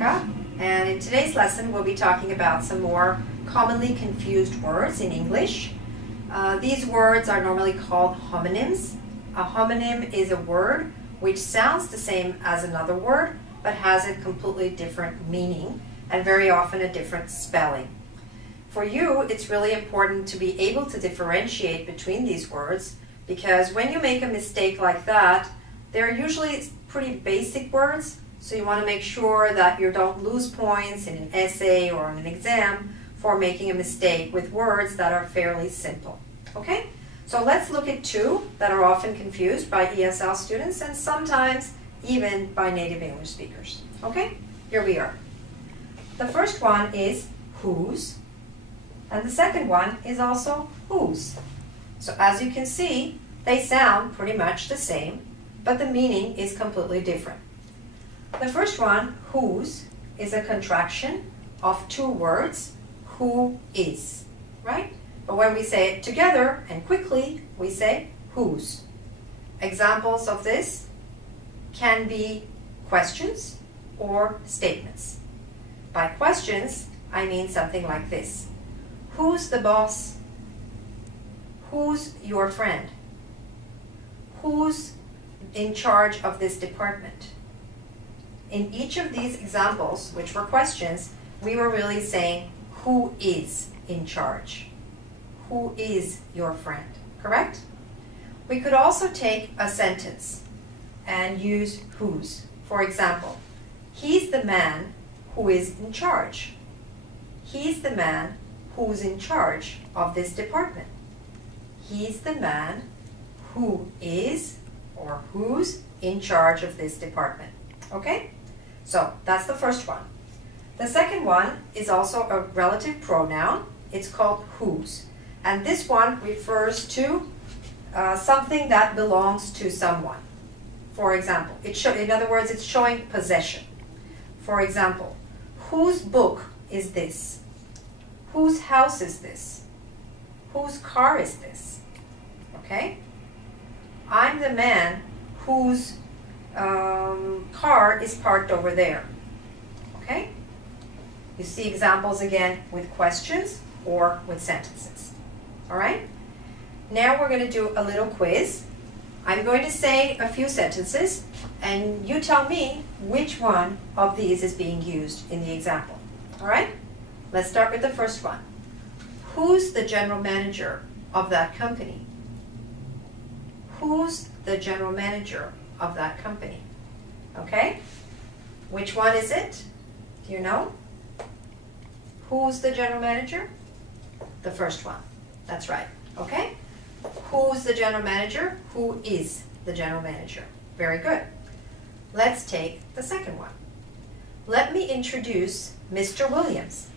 Rebecca, and in today's lesson we'll be talking about some more commonly confused words in English. These words are normally called homonyms. A homonym is a word which sounds the same as another word but has a completely different meaning and very often a different spelling. For you, it's really important to be able to differentiate between these words, because when you make a mistake like that, they're usually pretty basic words, so you want to make sure that you don't lose points in an essay or in an exam for making a mistake with words that are fairly simple. Okay? So let's look at two that are often confused by ESL students and sometimes even by native English speakers. Okay? Here we are. The first one is whose, and the second one is also whose. So as you can see, they sound pretty much the same, but the meaning is completely different. The first one, whose, is a contraction of two words, who is, right? But when we say it together and quickly, we say whose. Examples of this can be questions or statements. By questions, I mean something like this. Who's the boss? Who's your friend? Who's in charge of this department? In each of these examples, which were questions, we were really saying who is in charge? Who is your friend? Correct? We could also take a sentence and use whose. For example, he's the man who is in charge. He's the man who's in charge of this department. He's the man who is or who's in charge of this department. Okay? So that's the first one. The second one is also a relative pronoun. It's called whose. And this one refers to something that belongs to someone. For example, in other words, it's showing possession. For example, whose book is this? Whose house is this? Whose car is this? Okay? I'm the man whose car is parked over there. Okay? You see examples again with questions or with sentences. All right? Now we're going to do a little quiz. I'm going to say a few sentences, and you tell me which one of these is being used in the example. All right? Let's start with the first one. Who's the general manager of that company? Who's the general manager of that company? Okay? Which one is it? Do you know? Who's the general manager? The first one. That's right. Okay? Who's the general manager? Who is the general manager? Very good. Let's take the second one. Let me introduce Mr. Williams,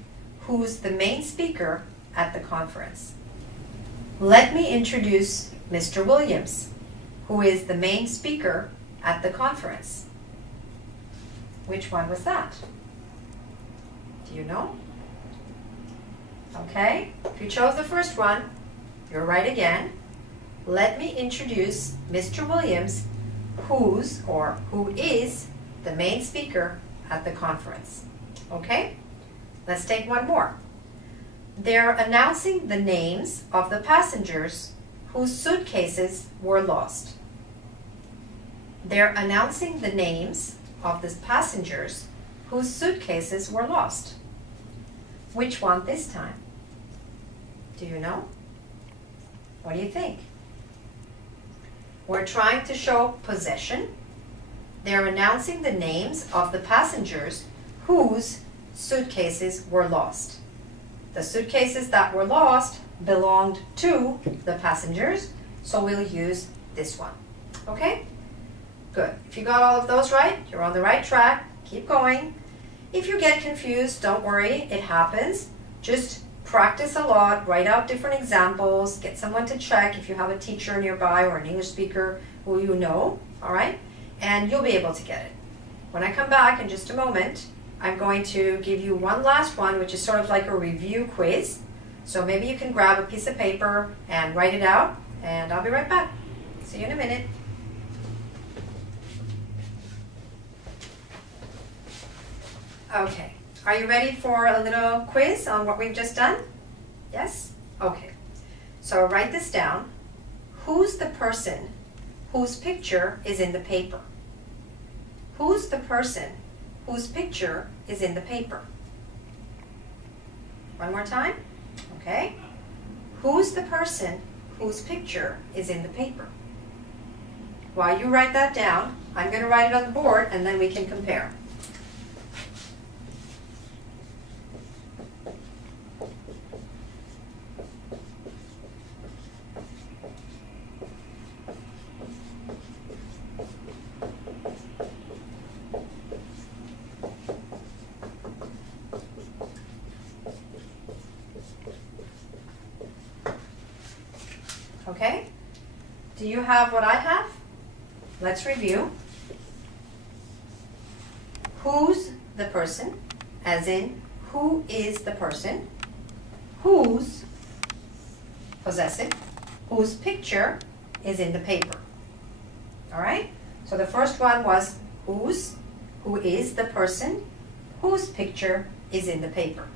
who's the main speaker at the conference. Let me introduce Mr. Williams, who is the main speaker at the conference. Which one was that? Do you know? Okay, if you chose the first one, you're right again. Let me introduce Mr. Williams, who's or who is the main speaker at the conference. Okay, let's take one more. They're announcing the names of the passengers whose suitcases were lost. They're announcing the names of the passengers whose suitcases were lost. Which one this time? Do you know? What do you think? We're trying to show possession. They're announcing the names of the passengers whose suitcases were lost. The suitcases that were lost belonged to the passengers, so we'll use this one. Okay? Good. If you got all of those right, you're on the right track. Keep going. If you get confused, don't worry, it happens. Just practice a lot, write out different examples, get someone to check if you have a teacher nearby or an English speaker who you know, all right? And you'll be able to get it. When I come back in just a moment, I'm going to give you one last one, which is sort of like a review quiz. So maybe you can grab a piece of paper and write it out, and I'll be right back. See you in a minute. Okay. Are you ready for a little quiz on what we've just done? Yes? Okay. So write this down. Who's the person whose picture is in the paper? Who's the person whose picture is in the paper? One more time. Okay. Who's the person whose picture is in the paper? While you write that down, I'm going to write it on the board and then we can compare. Okay? Do you have what I have? Let's review. Who's the person, as in who is the person, whose, possessive, whose picture is in the paper. All right? So the first one was whose, who is the person, whose picture is in the paper.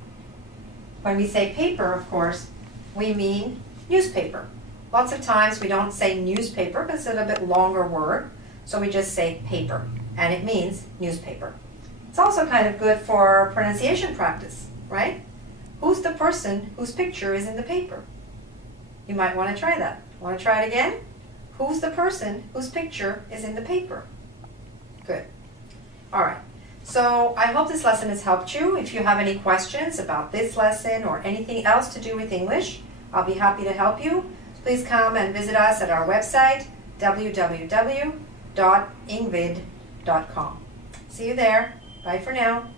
When we say paper, of course, we mean newspaper. Lots of times we don't say newspaper because it's a little bit longer word, so we just say paper, and it means newspaper. It's also kind of good for pronunciation practice, right? Who's the person whose picture is in the paper? You might want to try that. Want to try it again? Who's the person whose picture is in the paper? Good. All right. So I hope this lesson has helped you. If you have any questions about this lesson or anything else to do with English, I'll be happy to help you. Please come and visit us at our website, www.ingvid.com. See you there. Bye for now.